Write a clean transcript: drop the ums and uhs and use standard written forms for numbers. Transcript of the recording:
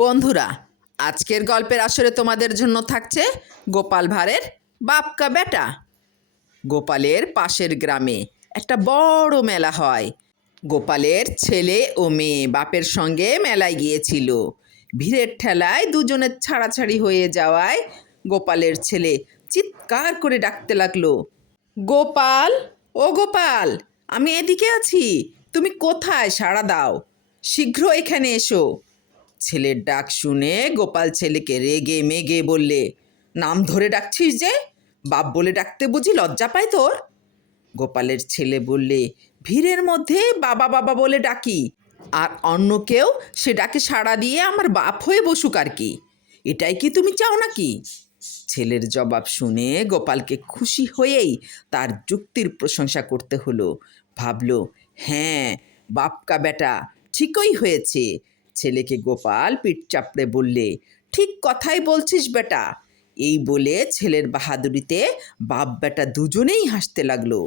বন্ধুরা, আজকের গল্পের আসরে তোমাদের জন্য থাকছে গোপাল ভাঁড়ের বাপ কা বেটা। গোপালের পাশের গ্রামে একটা বড় মেলা হয়। গোপালের ছেলে ও মেয়ে বাপের সঙ্গে মেলায় গিয়েছিল। ভিড়ের ঠেলায় দুজনের ছাড়াছাড়ি হয়ে যাওয়ায় গোপালের ছেলে চিৎকার করে ডাকতে লাগলো, গোপাল, ও গোপাল, আমি এদিকে আছি, তুমি কোথায়? সাড়া দাও, শীঘ্র এখানে এসো। ছেলের ডাক শুনে গোপাল ছেলেকে রেগে মেগে বললে, নাম ধরে ডাকছিস যে? বাপ বলে ডাকতে বুঝি লজ্জা পায় তোর? গোপালের ছেলে বললে, ভিড়ের মধ্যে বাবা বাবা বলে ডাকি, আর অন্য কেউ সে ডাকে সাড়া দিয়ে আমার বাপ হয়ে বসুক আর কি। এটাই কি তুমি চাও নাকি? ছেলের জবাব শুনে গোপালকে খুশি হয়েই তার যুক্তির প্রশংসা করতে হলো। ভাবলো, হ্যাঁ, বাপ কা বেটা, ঠিকই হয়েছে। ছেলেকে গোপাল পিঠ চাপড়ে বললে, ঠিক কথাই বলছিস বেটা। এই বলে ছেলের বাহাদুরিতে বাপ বেটা দুজনেই হাসতে লাগলো।